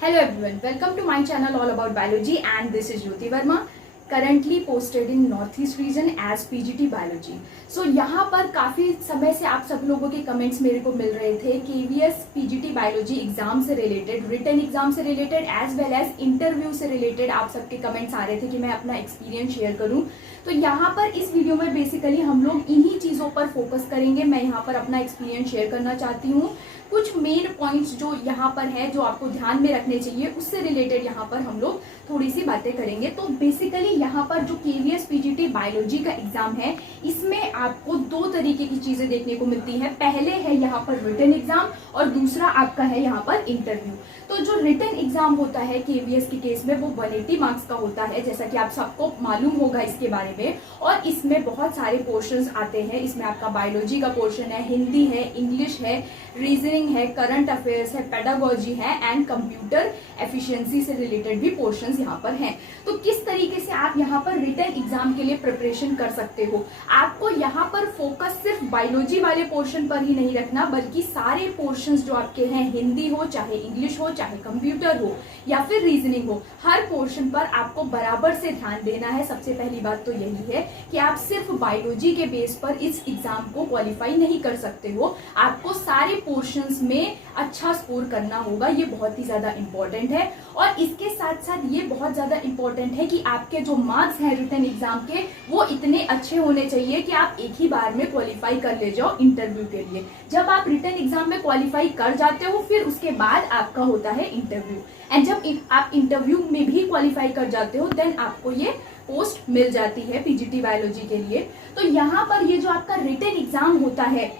Hello everyone, welcome to my channel all about biology and this is Jyoti Verma, currently posted in Northeast region as PGT Biology. So यहाँ पर काफ़ी समय से आप सब लोगों के कमेंट्स मेरे को मिल रहे थे KVS PGT बायोलॉजी एग्जाम से रिलेटेड, रिटन एग्जाम से related as well as interview से रिलेटेड आप सबके कमेंट्स आ रहे थे कि मैं अपना एक्सपीरियंस शेयर करूं। तो यहाँ पर इस वीडियो में बेसिकली हम लोग इन्हीं चीज़ों पर फोकस करेंगे। मैं यहाँ पर अपना एक्सपीरियंस शेयर करना चाहती हूँ। कुछ मेन पॉइंट्स जो यहाँ पर है जो आपको ध्यान में रखने चाहिए उससे रिलेटेड यहाँ पर हम लोग थोड़ी सी बातें करेंगे। तो बेसिकली यहाँ पर जो KVS PGT बायोलॉजी का एग्जाम है इसमें आपको दो तरीके की चीजें देखने को मिलती है। पहले है यहाँ पर रिटन एग्जाम और दूसरा आपका है यहाँ पर इंटरव्यू। तो जो रिटन एग्जाम होता है KVS के केस में वो 180 मार्क्स का होता है, जैसा कि आप सबको मालूम होगा इसके बारे में। और इसमें बहुत सारे पोर्शंस आते हैं। इसमें आपका बायोलॉजी का पोर्शन है, हिंदी है, इंग्लिश है, रीजनिंग है, करंट अफेयर्स है, पेडागोजी है एंड कंप्यूटर एफिशिएंसी से रिलेटेड भी पोर्शंस यहाँ पर हैं। तो किस तरीके से आप यहाँ पर रिटन एग्जाम के लिए प्रिपरेशन कर सकते हो, आपको यहाँ पर फोकस सिर्फ बायोलॉजी वाले पोर्शन पर ही नहीं रखना बल्कि सारे पोर्शंस जो आपके हैं, हिंदी हो चाहे इंग्लिश हो चाहे कंप्यूटर हो या फिर रीजनिंग हो, हर पोर्शन पर आपको बराबर से ध्यान देना है। सबसे पहली बात तो यही है कि आप सिर्फ बायोलॉजी के बेस पर इस एग्जाम को क्वालिफाई नहीं कर सकते हो, आपको सारे पोर्शंस में अच्छा स्कोर करना होगा। ये बहुत ही ज्यादा इंपॉर्टेंट है। और इसके साथ साथ ये बहुत ज्यादा इंपॉर्टेंट है कि आपके जो मार्क्स हैं रिटन एग्जाम के वो इतने अच्छे होने चाहिए कि आप एक ही बार में क्वालिफाई कर ले जाओ इंटरव्यू के लिए। जब आप रिटन एग्जाम में क्वालिफाई कर जाते हो फिर उसके बाद आपका होता है इंटरव्यू, एंड जब आप इंटरव्यू में भी क्वालिफाई कर जाते हो देन आपको ये पोस्ट मिल जाती है PGT बायोलॉजी के लिए। तो यहाँ पर ये जो आपका रिटन एग्जाम होता है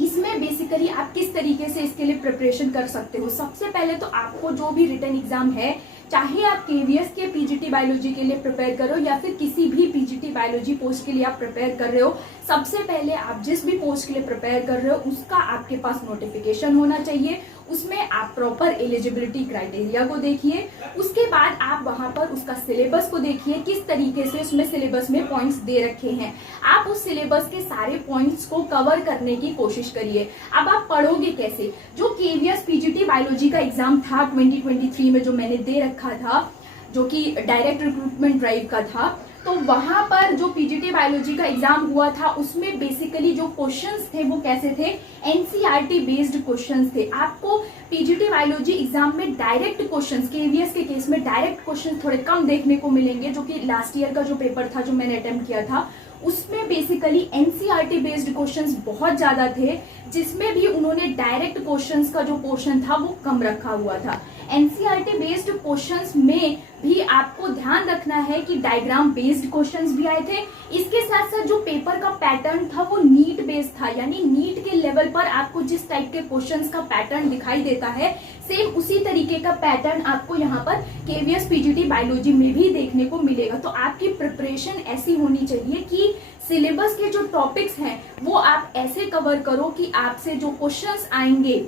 इसमें बेसिकली आप किस तरीके से इसके लिए प्रिपरेशन कर सकते हो। सबसे पहले तो आपको जो भी रिटन एग्जाम है, चाहे आप KVS के PGT बायोलॉजी के लिए प्रिपेयर करो या फिर किसी भी PGT बायोलॉजी पोस्ट के लिए आप प्रिपेयर कर रहे हो, सबसे पहले आप जिस भी पोस्ट के लिए प्रिपेयर कर रहे हो उसका आपके पास नोटिफिकेशन होना चाहिए। उसमें आप प्रॉपर एलिजिबिलिटी क्राइटेरिया को देखिए, उसके बाद आप वहां पर उसका सिलेबस को देखिए, किस तरीके से उसमें सिलेबस में पॉइंट्स दे रखे हैं। आप उस सिलेबस के सारे पॉइंट्स को कवर करने की कोशिश करिए। अब आप पढ़ोगे कैसे? जो KVS PGT बायोलॉजी का एग्जाम था 2023 में जो मैंने दे रखा था, जो कि डायरेक्ट रिक्रूटमेंट ड्राइव का था, तो वहां पर जो PGT बायोलॉजी का एग्जाम हुआ था उसमें बेसिकली जो क्वेश्चंस थे वो कैसे थे, NCERT बेस्ड क्वेश्चंस थे। आपको PGT बायोलॉजी एग्जाम में डायरेक्ट क्वेश्चंस, KVS के केस में डायरेक्ट क्वेश्चंस थोड़े कम देखने को मिलेंगे, जो कि लास्ट ईयर का जो पेपर था जो मैंने अटेम्प्ट किया था उसमें बेसिकली NCERT बेस्ड क्वेश्चंस बहुत ज्यादा थे, जिसमें भी उन्होंने डायरेक्ट क्वेश्चंस का जो पोर्शन था वो कम रखा हुआ था। NCERT बेस्ड क्वेश्चंस में भी आपको ध्यान रखना है कि डायग्राम बेस्ड क्वेश्चंस भी आए थे। इसके साथ साथ जो पेपर का पैटर्न था वो नीट बेस्ड था, यानी नीट के लेवल पर आपको जिस टाइप के क्वेश्चंस का पैटर्न दिखाई देता है सेम उसी तरीके का पैटर्न आपको यहाँ पर KVS PGT बायोलॉजी में भी देखने को मिलेगा। तो आपकी प्रिपरेशन ऐसी होनी चाहिए कि सिलेबस के जो टॉपिक्स हैं वो आप ऐसे कवर करो कि आपसे जो क्वेश्चंस आएंगे,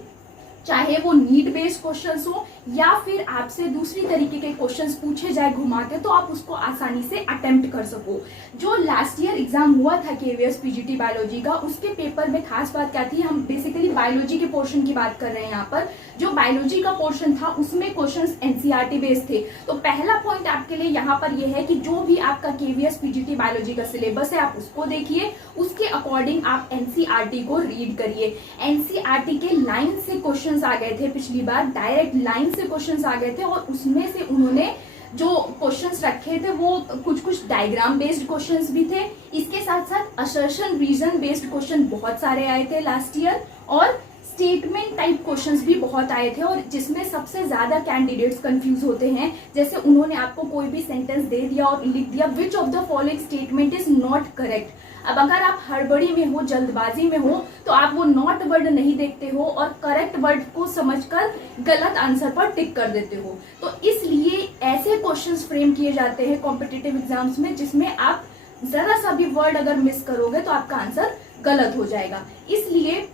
चाहे वो नीट बेस्ड क्वेश्चंस हो या फिर आपसे दूसरी तरीके के क्वेश्चंस पूछे जाए घुमा के, तो आप उसको आसानी से अटेम्प्ट कर सको। जो लास्ट ईयर एग्जाम हुआ था KVS PGT बायोलॉजी का, उसके पेपर में खास बात क्या थी, हम बेसिकली बायोलॉजी के पोर्शन की बात कर रहे हैं यहाँ पर। जो बायोलॉजी का पोर्शन था उसमें क्वेश्चंस NCERT बेस्ड थे। तो पहला पॉइंट आपके लिए यहाँ पर यह है कि जो भी आपका KVS PGT बायोलॉजी का सिलेबस है आप उसको देखिए, उसके अकॉर्डिंग आप NCERT को रीड करिए। NCERT के लाइन से क्वेश्चंस आ गए थे पिछली बार, डायरेक्ट लाइन से क्वेश्चंस आ गए थे और उसमें से उन्होंने जो क्वेश्चंस रखे थे वो कुछ डायग्राम बेस्ड क्वेश्चंस भी थे। इसके साथ साथ असर्शन रीजन बेस्ड क्वेश्चन बहुत सारे आए थे लास्ट ईयर, और स्टेटमेंट टाइप क्वेश्चंस भी बहुत आए थे, और जिसमें सबसे ज्यादा कैंडिडेट्स कंफ्यूज होते हैं। जैसे उन्होंने आपको कोई भी सेंटेंस दे दिया और लिख दिया which of the following statement is not correct. अब अगर आप हड़बड़ी में हो, जल्दबाजी में हो, तो आप वो नॉट वर्ड नहीं देखते हो और करेक्ट वर्ड को समझकर गलत आंसर पर टिक कर देते हो। तो इसलिए ऐसे क्वेश्चंस फ्रेम किए जाते हैं कॉम्पिटिटिव एग्जाम्स में जिसमें आप जरा सा भी वर्ड अगर मिस करोगे तो आपका आंसर गलत हो जाएगा। इसलिए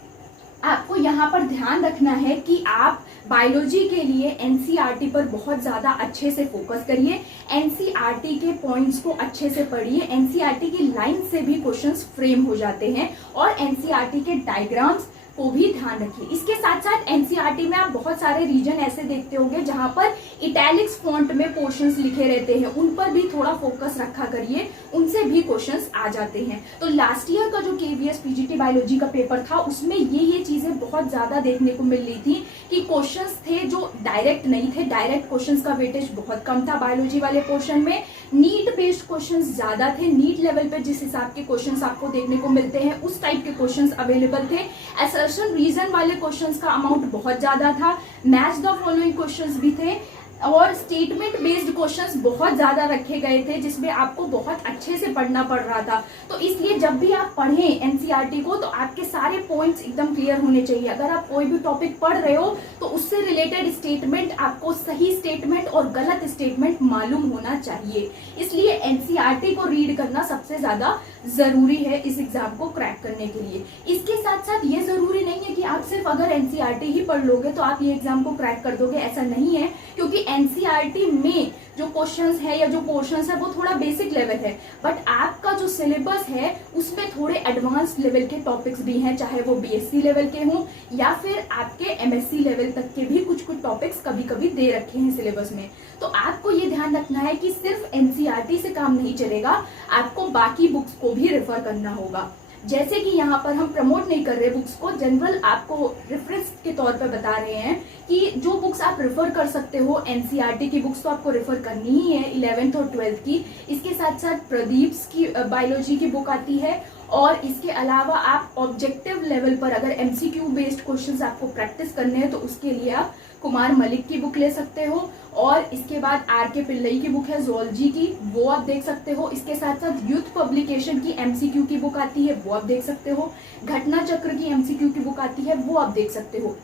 आपको यहाँ पर ध्यान रखना है कि आप बायोलॉजी के लिए NCERT पर बहुत ज्यादा अच्छे से फोकस करिए, NCERT के पॉइंट्स को अच्छे से पढ़िए। NCERT की लाइन से भी क्वेश्चंस फ्रेम हो जाते हैं और NCERT के डायग्राम्स को भी ध्यान रखिए। इसके साथ साथ एनसीईआरटी में आप बहुत सारे रीजन ऐसे देखते होंगे जहां पर इटैलिक्स फॉन्ट में पोर्शंस लिखे रहते हैं, उन पर भी थोड़ा फोकस रखा करिए, उनसे भी क्वेश्चंस आ जाते हैं। तो लास्ट ईयर का जो केवीएस पीजीटी बायोलॉजी का पेपर था उसमें ये चीजें बहुत ज्यादा देखने को मिल रही थी कि क्वेश्चंस थे जो डायरेक्ट नहीं थे, डायरेक्ट क्वेश्चंस का वेटेज बहुत कम था बायोलॉजी वाले पोर्शन में, नीट बेस्ड क्वेश्चंस ज्यादा थे, नीट लेवल पे जिस हिसाब के क्वेश्चंस आपको देखने को मिलते हैं उस टाइप के क्वेश्चंस अवेलेबल थे। असर्शन रीजन वाले क्वेश्चंस का अमाउंट बहुत ज्यादा था, मैच द फॉलोइंग क्वेश्चंस भी थे, और स्टेटमेंट बेस्ड क्वेश्चंस बहुत ज्यादा रखे गए थे जिसमें आपको बहुत अच्छे से पढ़ना पड़ रहा था। तो इसलिए जब भी आप पढ़ें एनसीईआरटी को तो आपके सारे पॉइंट्स एकदम क्लियर होने चाहिए। अगर आप कोई भी टॉपिक पढ़ रहे हो तो उससे रिलेटेड स्टेटमेंट, आपको सही स्टेटमेंट और गलत स्टेटमेंट मालूम होना चाहिए। इसलिए एनसीईआरटी को रीड करना सबसे ज्यादा जरूरी है इस एग्जाम को क्रैक करने के लिए। इसके साथ साथ ये जरूरी नहीं है कि आप सिर्फ अगर एनसीईआरटी ही पढ़ लोगे तो आप ये एग्जाम को क्रैक कर दोगे, ऐसा नहीं है, क्योंकि एनसीईआरटी में जो क्वेश्चंस है या जो पोर्शंस है वो थोड़ा बेसिक लेवल है, बट आपका जो सिलेबस है उसमें थोड़े एडवांस लेवल के टॉपिक्स भी हैं, चाहे वो बीएससी लेवल के हों या फिर आपके एमएससी लेवल तक के भी कुछ टॉपिक्स कभी कभी दे रखे हैं सिलेबस में। तो आपको ये ध्यान रखना है कि सिर्फ एनसीईआरटी से काम नहीं चलेगा, आपको बाकी बुक्स को भी रेफर करना होगा। जैसे कि यहाँ पर हम प्रमोट नहीं कर रहे बुक्स को, जनरल आपको रेफरेंस के तौर पर बता रहे हैं कि जो बुक्स आप रेफर कर सकते हो, एनसीईआरटी की बुक्स तो आपको रेफर करनी ही है 11th और 12th की। इसके साथ साथ प्रदीप्स की बायोलॉजी की बुक आती है, और इसके अलावा आप ऑब्जेक्टिव लेवल पर अगर एमसीक्यू बेस्ड क्वेश्चंस आपको प्रैक्टिस करने हैं तो उसके लिए आप कुमार मलिक की बुक ले सकते हो, और इसके बाद आर.के. पिल्लई की बुक है जूलॉजी की, वो आप देख सकते हो। इसके साथ साथ यूथ पब्लिकेशन की एमसीक्यू की बुक आती है, वो आप देख सकते हो। घटना चक्र की एमसीक्यू की बुक आती है, वो आप देख सकते हो।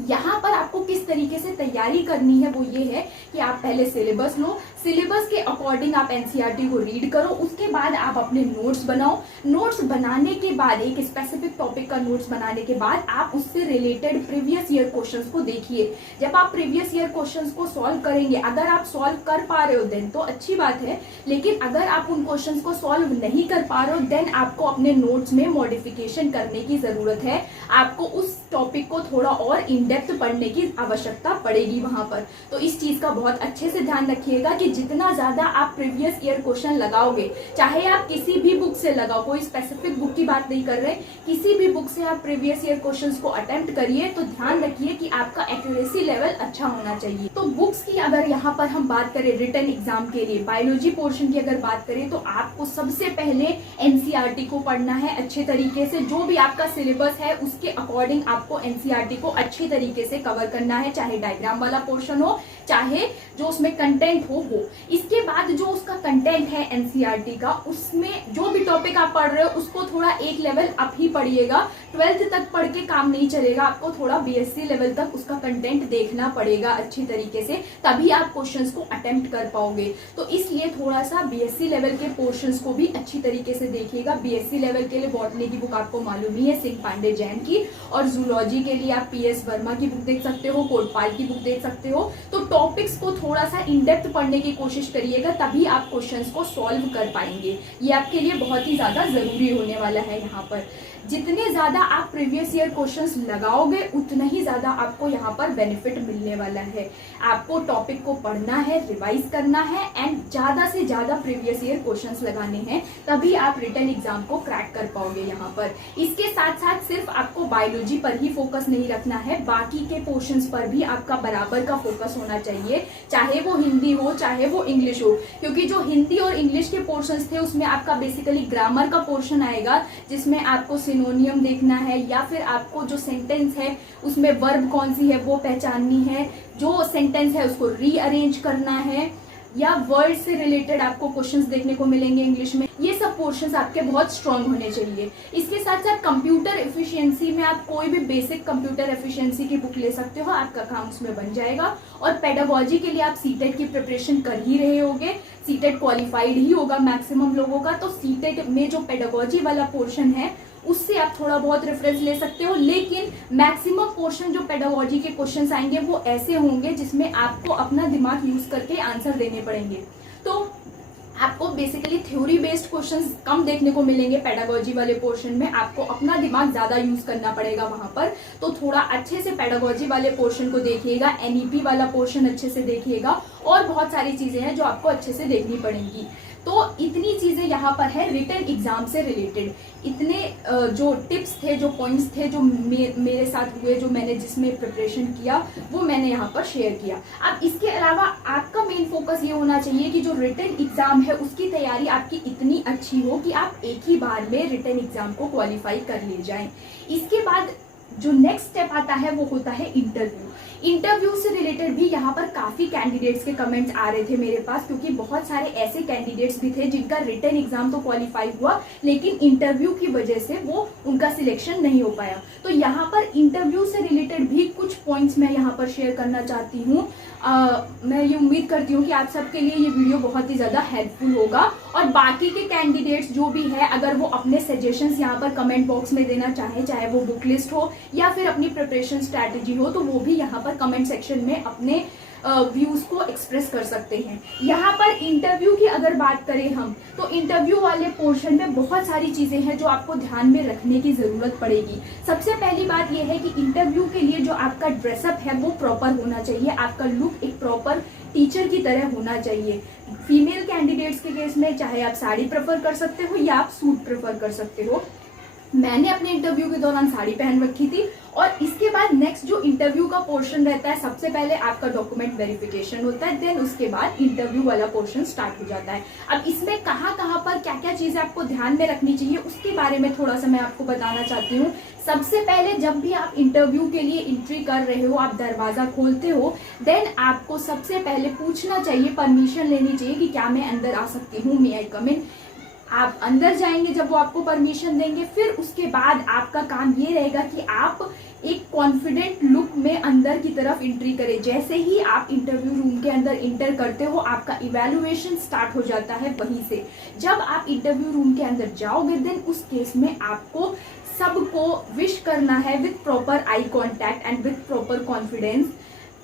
यहाँ पर आपको किस तरीके से तैयारी करनी है वो ये है कि आप पहले सिलेबस लो, सिलेबस के अकॉर्डिंग आप एनसीईआरटी को रीड करो, उसके बाद आप अपने नोट्स बनाओ। नोट्स बनाने के बाद, एक स्पेसिफिक टॉपिक का नोट्स बनाने के बाद आप उससे रिलेटेड प्रीवियस ईयर क्वेश्चंस को देखिए। जब आप प्रीवियस ईयर क्वेश्चंस को सॉल्व करेंगे, अगर आप सॉल्व कर पा रहे हो देन तो अच्छी बात है, लेकिन अगर आप उन क्वेश्चंस को सॉल्व नहीं कर पा रहे हो देन आपको अपने नोट्स में मॉडिफिकेशन करने की जरूरत है। आपको उस टॉपिक को थोड़ा और इन डेप्थ पढ़ने की आवश्यकता पड़ेगी वहां पर। तो इस चीज का बहुत अच्छे से ध्यान रखिएगा कि जितना ज्यादा आप प्रीवियस ईयर क्वेश्चन लगाओगे, चाहे आप किसी भी बुक से लगाओ, कोई स्पेसिफिक बुक की बात नहीं कर रहे, किसी भी बुक से आप प्रीवियस ईयर क्वेश्चंस को अटेम्प्ट करिए, तो ध्यान रखिए कि आपका एक्यूरेसी लेवल अच्छा होना चाहिए। तो बुक्स की अगर यहाँ पर हम बात करें रिटन एग्जाम के लिए, बायोलॉजी पोर्शन की अगर बात करें तो आपको सबसे पहले एनसीईआरटी को पढ़ना है अच्छे तरीके से। जो भी आपका सिलेबस है उसके अकॉर्डिंग आपको एनसीईआरटी को अच्छे तरीके से कवर करना है, चाहे डायग्राम वाला पोर्शन हो, चाहे जो उसमें कंटेंट हो वो। इसके बाद जो उसका कंटेंट है एनसीईआरटी का, उसमें जो भी टॉपिक आप पढ़ रहे हो उसको थोड़ा एक लेवल अप ही पढ़िएगा। 12th तक पढ़ के काम नहीं चलेगा, आपको थोड़ा बीएससी लेवल तक उसका कंटेंट देखना पड़ेगा अच्छी तरीके से, तभी आप क्वेश्चंस को अटेम्प्ट कर पाओगे। तो इसलिए थोड़ा सा बीएससी लेवल के पोर्शंस को भी अच्छी तरीके से देखिएगा। बीएससी लेवल के लिए बॉटनी की बुक आपको मालूम ही है, सिंह पांडे जैन की, और जूलॉजी के लिए आप पीएस वर्मा की बुक देख सकते हो, कोटपाल की बुक देख सकते हो। तो टॉपिक्स को थोड़ा सा इन डेप्थ पढ़ने की कोशिश करिएगा, तभी आप क्वेश्चंस को सॉल्व कर पाएंगे। ये आपके लिए बहुत ही ज्यादा जरूरी होने वाला है। यहाँ पर जितने ज्यादा आप प्रीवियस ईयर क्वेश्चंस लगाओगे उतना ही ज्यादा आपको यहाँ पर बेनिफिट मिलने वाला है। आपको टॉपिक को पढ़ना है, रिवाइज करना है एंड ज्यादा से ज्यादा प्रीवियस ईयर क्वेश्चंस लगाने हैं, तभी आप रिटन एग्जाम को क्रैक कर पाओगे यहाँ पर। इसके साथ साथ सिर्फ आपको बायोलॉजी पर ही फोकस नहीं रखना है, बाकी के पोर्शंस पर भी आपका बराबर का फोकस होना चाहिए, चाहे वो हिंदी हो चाहे वो इंग्लिश हो। क्योंकि जो हिंदी और इंग्लिश के पोर्शंस थे उसमें आपका बेसिकली ग्रामर का पोर्शन आएगा, जिसमें आपको सिनोनियम देखना है, या फिर आपको जो सेंटेंस है उसमें वर्ब कौन सी है वो पहचाननी है, जो सेंटेंस है उसको रीअरेंज करना है, या वर्ड से रिलेटेड आपको क्वेश्चंस देखने को मिलेंगे इंग्लिश में। ये सब पोर्शंस आपके बहुत स्ट्रांग होने चाहिए। इसके साथ साथ कंप्यूटर एफिशिएंसी में आप कोई भी बेसिक कंप्यूटर एफिशिएंसी की बुक ले सकते हो, आपका काम उसमें बन जाएगा। और पेडागोजी के लिए आप सीटेट की प्रिपरेशन कर ही रहे होगे, सीटेट क्वालिफाइड ही होगा मैक्सिमम लोगों का, तो सीटेट में जो पेडागोजी वाला पोर्शन है उससे आप थोड़ा बहुत रेफरेंस ले सकते हो, लेकिन मैक्सिमम पोर्शन जो पेडागोजी के क्वेश्चंस आएंगे वो ऐसे होंगे जिसमें आपको अपना दिमाग यूज करके आंसर देने पड़ेंगे। तो आपको बेसिकली थ्योरी बेस्ड क्वेश्चंस कम देखने को मिलेंगे पेडागोजी वाले पोर्शन में, आपको अपना दिमाग ज्यादा यूज करना पड़ेगा वहां पर। तो थोड़ा अच्छे से पेडागोजी वाले पोर्शन को देखिएगा, एनईपी वाला पोर्शन अच्छे से देखिएगा, और बहुत सारी चीजें हैं जो आपको अच्छे से देखनी पड़ेंगी। तो इतनी चीजें यहाँ पर है रिटन एग्जाम से रिलेटेड। इतने जो टिप्स थे, जो पॉइंट्स थे, जो मेरे साथ हुए, जो मैंने जिसमें प्रिपरेशन किया, वो मैंने यहाँ पर शेयर किया। अब इसके अलावा आपका मेन फोकस ये होना चाहिए कि जो रिटन एग्जाम है उसकी तैयारी आपकी इतनी अच्छी हो कि आप एक ही बार में रिटन एग्जाम को क्वालिफाई कर ले जाएं। इसके बाद जो नेक्स्ट स्टेप आता है वो होता है इंटरव्यू। इंटरव्यू से रिलेटेड भी यहाँ पर काफी कैंडिडेट्स के कमेंट्स आ रहे थे मेरे पास, क्योंकि बहुत सारे ऐसे कैंडिडेट्स भी थे जिनका रिटन एग्जाम तो क्वालिफाई हुआ, लेकिन इंटरव्यू की वजह से वो उनका सिलेक्शन नहीं हो पाया। तो यहाँ पर इंटरव्यू से रिलेटेड भी कुछ पॉइंट्स मैं यहाँ पर शेयर करना चाहती हूँ। मैं ये उम्मीद करती हूँ कि आप सबके लिए ये वीडियो बहुत ही ज्यादा हेल्पफुल होगा। और बाकी के कैंडिडेट्स जो भी है, अगर वो अपने सजेशंस यहाँ पर कमेंट बॉक्स में देना चाहे, चाहे वो बुक लिस्ट हो या फिर अपनी प्रिपरेशन स्ट्रैटेजी हो, तो वो भी यहाँ पर कमेंट सेक्शन में अपने व्यूज को एक्सप्रेस कर सकते हैं। यहाँ पर इंटरव्यू की अगर बात करें हम, तो इंटरव्यू वाले पोर्शन में बहुत सारी चीजें हैं जो आपको ध्यान में रखने की जरूरत पड़ेगी। सबसे पहली बात यह है कि इंटरव्यू के लिए जो आपका ड्रेसअप है वो प्रॉपर होना चाहिए, आपका लुक एक प्रॉपर टीचर की तरह होना चाहिए। फीमेल कैंडिडेट्स के केस में चाहे आप साड़ी प्रेफर कर सकते हो या आप सूट प्रेफर कर सकते हो। मैंने अपने इंटरव्यू के दौरान साड़ी पहन रखी थी। और इसके बाद नेक्स्ट जो इंटरव्यू का पोर्शन रहता है, सबसे पहले आपका डॉक्यूमेंट वेरिफिकेशन होता है, देन उसके बाद इंटरव्यू वाला पोर्शन स्टार्ट हो जाता है। अब इसमें कहाँ कहाँ पर क्या क्या चीजें आपको ध्यान में रखनी चाहिए उसके बारे में थोड़ा सा मैं आपको बताना चाहती हूँ। सबसे पहले जब भी आप इंटरव्यू के लिए एंट्री कर रहे हो, आप दरवाजा खोलते हो, देन आपको सबसे पहले पूछना चाहिए, परमिशन लेनी चाहिए कि क्या मैं अंदर आ सकती हूँ, मे आई कम इन। आप अंदर जाएंगे जब वो आपको परमिशन देंगे, फिर उसके बाद आपका काम ये रहेगा कि आप एक कॉन्फिडेंट लुक में अंदर की तरफ एंट्री करें। जैसे ही आप इंटरव्यू रूम के अंदर इंटर करते हो, आपका इवैल्यूएशन स्टार्ट हो जाता है वहीं से। जब आप इंटरव्यू रूम के अंदर जाओगे, देन उस केस में आपको सबको विश करना है with proper eye contact and with proper confidence.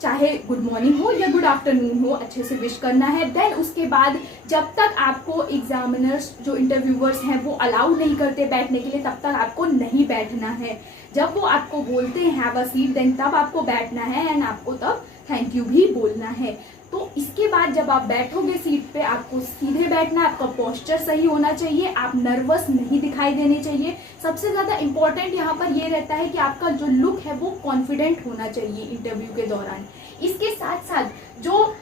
चाहे गुड मॉर्निंग हो या गुड आफ्टरनून हो, अच्छे से विश करना है। देन उसके बाद जब तक आपको एग्जामिनर्स, जो इंटरव्यूअर्स हैं, वो अलाउ नहीं करते बैठने के लिए, तब तक आपको नहीं बैठना है। जब वो आपको बोलते हैं हैव अ सीट, देन तब आपको बैठना है एंड आपको तब थैंक यू भी बोलना है। तो इसके बाद जब आप बैठोगे सीट पे, आपको सीधे बैठना है, आपका पोस्चर सही होना चाहिए, आप नर्वस नहीं दिखाई देने चाहिए। सबसे ज्यादा इंपॉर्टेंट यहाँ पर ये रहता है कि आपका जो लुक है वो कॉन्फिडेंट होना चाहिए इंटरव्यू के दौरान। इसके साथ साथ जो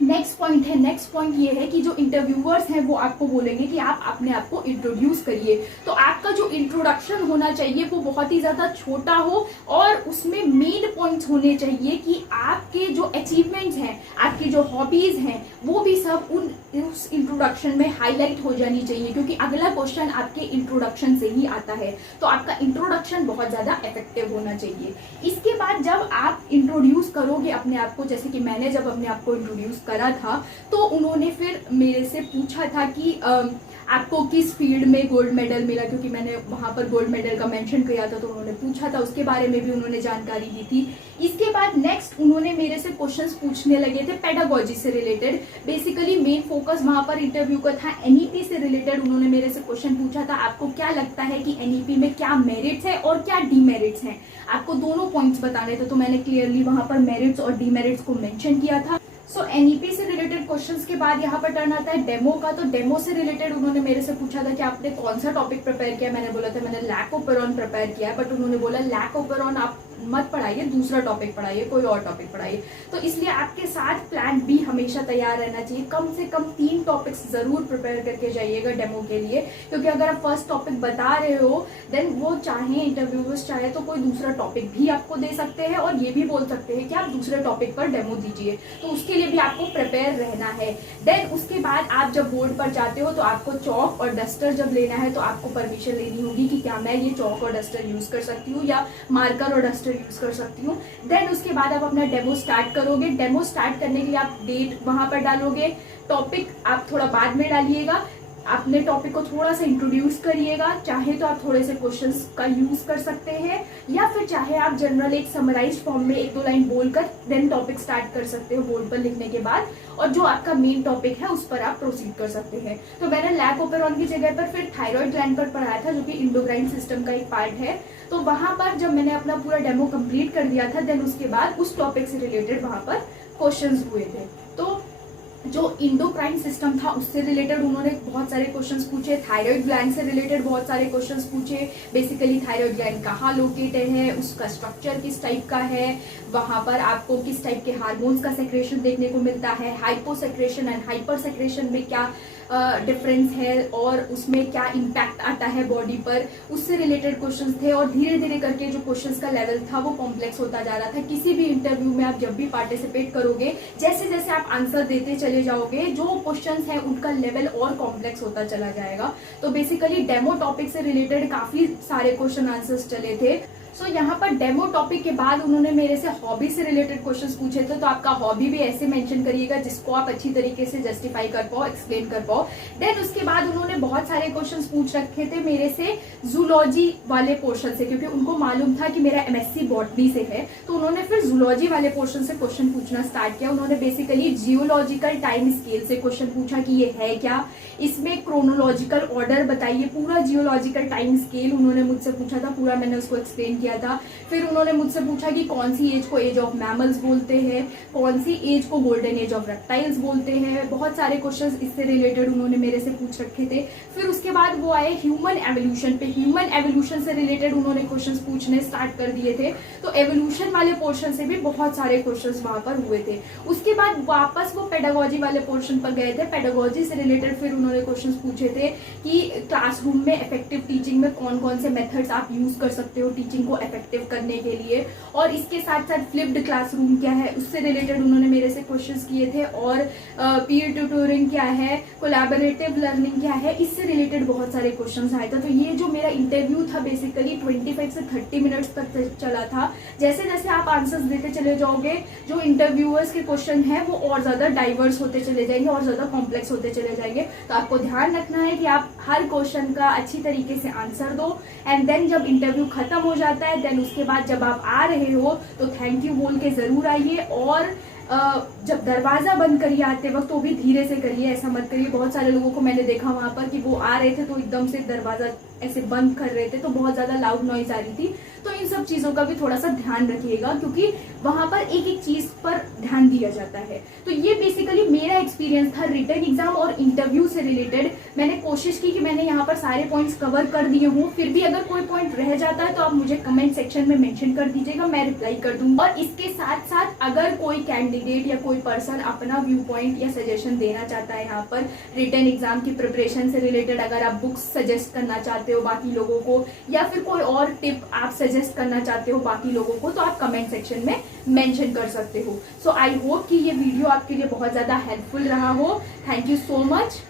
नेक्स्ट पॉइंट है, नेक्स्ट पॉइंट ये है कि जो इंटरव्यूअर्स हैं वो आपको बोलेंगे कि आप अपने आप को इंट्रोड्यूस करिए। तो आपका जो इंट्रोडक्शन होना चाहिए वो बहुत ही ज्यादा छोटा हो, और उसमें मेन पॉइंट्स होने चाहिए कि आपके जो अचीवमेंट्स हैं, आपकी जो हॉबीज हैं, वो भी सब उस इंट्रोडक्शन में हाईलाइट हो जानी चाहिए, क्योंकि अगला क्वेश्चन आपके इंट्रोडक्शन से ही आता है। तो आपका इंट्रोडक्शन बहुत ज्यादा इफेक्टिव होना चाहिए। इसके बाद जब आप इंट्रोड्यूस करोगे अपने आप को, जैसे कि मैंने जब अपने आप को इंट्रोड्यूस करा था, तो उन्होंने फिर मेरे से पूछा था कि आपको किस फील्ड में गोल्ड मेडल मिला, क्योंकि मैंने वहां पर गोल्ड मेडल का मेंशन किया था, तो उन्होंने पूछा था, उसके बारे में भी उन्होंने जानकारी दी थी। इसके बाद नेक्स्ट उन्होंने मेरे से क्वेश्चंस पूछने लगे थे पेडागोजी से रिलेटेड। बेसिकली मेन फोकस वहां पर इंटरव्यू का था एनईपी से रिलेटेड। उन्होंने मेरे से क्वेश्चन पूछा था, आपको क्या लगता है कि एनईपी में क्या मेरिट्स है और क्या डीमेरिट्स हैं, आपको दोनों पॉइंट्स बताने थे। तो मैंने क्लियरली वहां पर मेरिट्स और डीमेरिट्स को मेंशन किया था। सो एनईपी से रिलेटेड क्वेश्चंस के बाद यहाँ पर टर्न आता है डेमो का। तो डेमो से रिलेटेड उन्होंने मेरे से पूछा था कि आपने कौन सा टॉपिक प्रिपेयर किया। मैंने बोला था मैंने लैक ओपेरॉन प्रिपेयर किया है, बट उन्होंने बोला लैक ओपेरॉन आप मत पढ़ाइए, दूसरा टॉपिक पढ़ाइए, कोई और टॉपिक पढ़ाइए। तो इसलिए आपके साथ प्लान बी हमेशा तैयार रहना चाहिए। कम से कम 3 टॉपिक्स जरूर प्रिपेयर करके जाइएगा डेमो के लिए, क्योंकि अगर आप फर्स्ट टॉपिक बता रहे हो, देन वो चाहे इंटरव्यूअर्स चाहे तो कोई दूसरा टॉपिक भी आपको दे सकते हैं, और ये भी बोल सकते हैं कि आप दूसरे टॉपिक पर डेमो दीजिए। तो उसके लिए भी आपको प्रिपेयर रहना है। देन उसके बाद आप जब बोर्ड पर जाते हो, तो आपको चौक और डस्टर जब लेना है, तो आपको परमिशन लेनी होगी कि क्या मैं ये चौक और डस्टर यूज कर सकती हूँ या मार्कर और डस्टर यूज कर सकती हूँ। देन उसके बाद आप अपना डेमो स्टार्ट करोगे। डेमो स्टार्ट करने के लिए आप डेट वहां पर डालोगे, टॉपिक आप थोड़ा बाद में डालिएगा। अपने टॉपिक को थोड़ा सा इंट्रोड्यूस करिएगा। चाहे तो आप थोड़े से क्वेश्चंस का यूज कर सकते हैं, या फिर चाहे आप जनरल एक समराइज फॉर्म में 1-2 लाइन बोलकर देन टॉपिक स्टार्ट कर सकते हो बोर्ड पर लिखने के बाद, और जो आपका मेन टॉपिक है उस पर आप प्रोसीड कर सकते हैं। तो मैंने लैक ओपेरॉन की जगह पर फिर थायराइड ग्लैंड पर पढ़ाया था, जो कि इंडोक्राइन सिस्टम का एक पार्ट है। तो वहां पर जब मैंने अपना पूरा डेमो कंप्लीट कर दिया था, देन उसके बाद उस टॉपिक से रिलेटेड वहां पर क्वेश्चंस हुए थे। तो जो इंडोक्राइन सिस्टम था उससे रिलेटेड उन्होंने बहुत सारे क्वेश्चंस पूछे, थायराइड ग्लैंड से रिलेटेड बहुत सारे क्वेश्चंस पूछे। बेसिकली थायराइड ग्लैंड कहाँ लोकेटेड है, उसका स्ट्रक्चर किस टाइप का है, वहां पर आपको किस टाइप के हार्मोन्स का सेक्रेशन देखने को मिलता है, हाइपोसेक्रेशन एंड हाइपर सेक्रेशन में क्या डिफरेंस है और उसमें क्या इम्पैक्ट आता है बॉडी पर, उससे रिलेटेड क्वेश्चंस थे। और धीरे धीरे करके जो क्वेश्चंस का लेवल था वो कॉम्प्लेक्स होता जा रहा था। किसी भी इंटरव्यू में आप जब भी पार्टिसिपेट करोगे, जैसे जैसे आप आंसर देते चले जाओगे, जो क्वेश्चंस है उनका लेवल और कॉम्प्लेक्स होता चला जाएगा। तो बेसिकली डेमो टॉपिक से रिलेटेड काफी सारे क्वेश्चन आंसर्स चले थे। सो यहाँ पर डेमो टॉपिक के बाद उन्होंने मेरे से हॉबी से रिलेटेड क्वेश्चंस पूछे थे। तो आपका हॉबी भी ऐसे मेंशन करिएगा जिसको आप अच्छी तरीके से जस्टिफाई कर पाओ, एक्सप्लेन कर पाओ। देन उसके बाद उन्होंने बहुत सारे क्वेश्चंस पूछ रखे थे मेरे से जूलॉजी वाले पोर्शन से, क्योंकि उनको मालूम था कि मेरा एमएससी बॉटनी से है। तो उन्होंने फिर जूलॉजी वाले पोर्शन से क्वेश्चन पूछना स्टार्ट किया। उन्होंने बेसिकली जियोलॉजिकल टाइम स्केल से क्वेश्चन पूछा कि ये है क्या, इसमें क्रोनोलॉजिकल ऑर्डर बताइए। पूरा जियोलॉजिकल टाइम स्केल उन्होंने मुझसे पूछा था, पूरा मैंने उसको एक्सप्लेन किया था। फिर उन्होंने मुझसे पूछा कि कौन सी एज को एज ऑफ मैमल्स बोलते हैं, कौन सी एज को गोल्डन एज ऑफ रेप्टाइल्स बोलते हैं। बहुत सारे क्वेश्चंस इससे रिलेटेड उन्होंने मेरे से पूछ रखे थे। फिर उसके बाद वो आए ह्यूमन एवोल्यूशन पे। ह्यूमन एवोल्यूशन से रिलेटेड उन्होंने क्वेश्चंस पूछने स्टार्ट कर दिए थे। तो एवोल्यूशन वाले पोर्शन से भी बहुत सारे क्वेश्चंस वहां पर हुए थे। उसके बाद वापस वो पेडागोजी वाले पोर्शन पर गए थे। पेडागोजी से रिलेटेड फिर उन्होंने क्वेश्चंस पूछे थे कि क्लासरूम में इफेक्टिव टीचिंग में कौन कौन से मेथड्स आप यूज कर सकते हो टीचिंग को इफेक्टिव करने के लिए, और इसके साथ साथ फ्लिप्ड क्लासरूम क्या है उससे रिलेटेड उन्होंने मेरे से क्वेश्चंस किए थे। और पीयर ट्यूटोरिंग क्या है, कोलैबोरेटिव लर्निंग क्या है, इससे रिलेटेड बहुत सारे क्वेश्चंस आए थे। तो ये जो मेरा इंटरव्यू था बेसिकली 25 से 30 मिनट्स तक चला था। जैसे जैसे आप आंसर्स देते चले जाओगे, जो इंटरव्यूअर्स के क्वेश्चन है वो और ज्यादा डाइवर्स होते चले जाएंगे और ज्यादा कॉम्प्लेक्स होते चले जाएंगे। तो आपको ध्यान रखना है कि आप हर क्वेश्चन का अच्छी तरीके से आंसर दो, एंड देन जब इंटरव्यू खत्म हो जाता है, देन उसके बाद जब आप आ रहे हो तो थैंक यू बोल के जरूर आइए। और जब दरवाजा बंद करिए आते वक्त तो भी धीरे से करिए, ऐसा मत करिए। बहुत सारे लोगों को मैंने देखा वहां पर कि वो आ रहे थे तो एकदम से दरवाजा ऐसे बंद कर रहे थे, तो बहुत ज्यादा लाउड नॉइज आ रही थी। तो इन सब चीजों का भी थोड़ा सा ध्यान रखिएगा, क्योंकि वहां पर एक एक चीज पर ध्यान दिया जाता है। तो ये बेसिकली मेरा एक्सपीरियंस था रिटन एग्जाम और इंटरव्यू से रिलेटेड। मैंने कोशिश की कि मैंने यहाँ पर सारे पॉइंट्स कवर कर दिए हूँ। फिर भी अगर कोई पॉइंट रह जाता है तो आप मुझे कमेंट सेक्शन में मेंशन कर दीजिएगा, मैं रिप्लाई कर दूंगी। और इसके साथ साथ अगर कोई कैंडिडेट या कोई पर्सन अपना व्यू पॉइंट या सजेशन देना चाहता है यहाँ पर रिटन एग्जाम की प्रिपरेशन से रिलेटेड, अगर आप बुक्स सजेस्ट करना चाहते हो बाकी लोगों को, या फिर कोई और टिप आप सजेस्ट करना चाहते हो बाकी लोगों को, तो आप कमेंट सेक्शन में मेंशन कर सकते हो। सो आई होप कि ये वीडियो आपके लिए बहुत ज्यादा हेल्पफुल रहा हो। Thank you so much.